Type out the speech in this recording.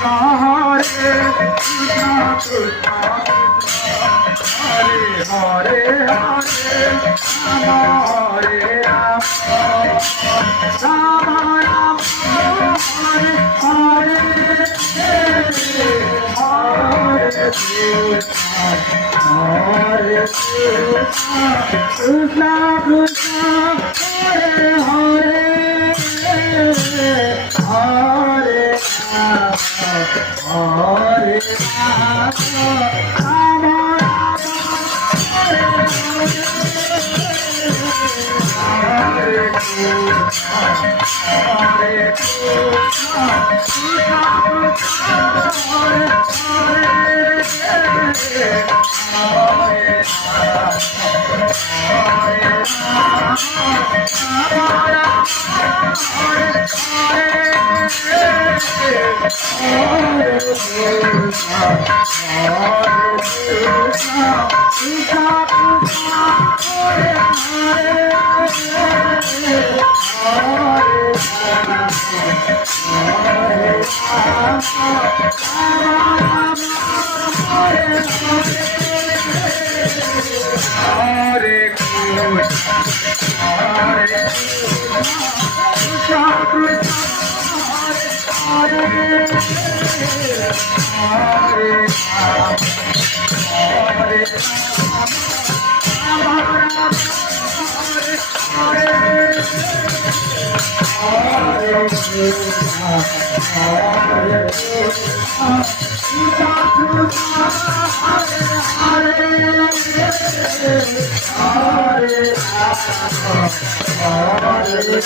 Hare Krishna Krishna Hare Hare Hare Rama Hare Rama Rama Rama Hare Hare Hare Krishna Hare Krishna Krishna Krishna Hare Hare Hare Hare Rama Hare